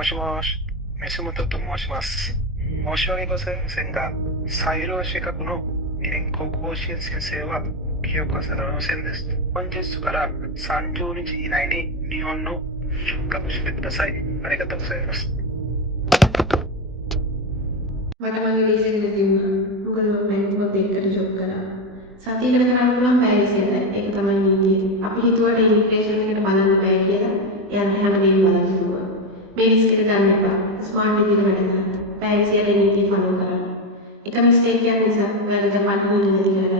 もしもし、飯本と申します。申し訳ございませんが、採用資格の原稿更新申請は記憶されませんです。本日から30日以内に日本の出荷してください。ありがとうございます。මට මගේ වීසා එක තිබුණා. මොකද මම බැංකුවත් එක්කට ජොබ් කරා. සතියකට කරන්න පුළුවන් පැරිස් එන්න. ඒක තමයි නීතිය. අපි හිතුවට ඉමිග්‍රේෂන් එකට බලන්න බෑ කියලා. එයාට හැමදේම බලන්න පුළුවන්. මේ රිස්ක් එක ගන්න එපා. ස්මාර්ට් විදිහට වැඩ කරන්න. පැරිස් යට නීතිය ෆලෝ කරන්න. එක මිස්ටේක් එකක් නිසා ඔයාලා ජපාන් නීතිය නැති කරගන්න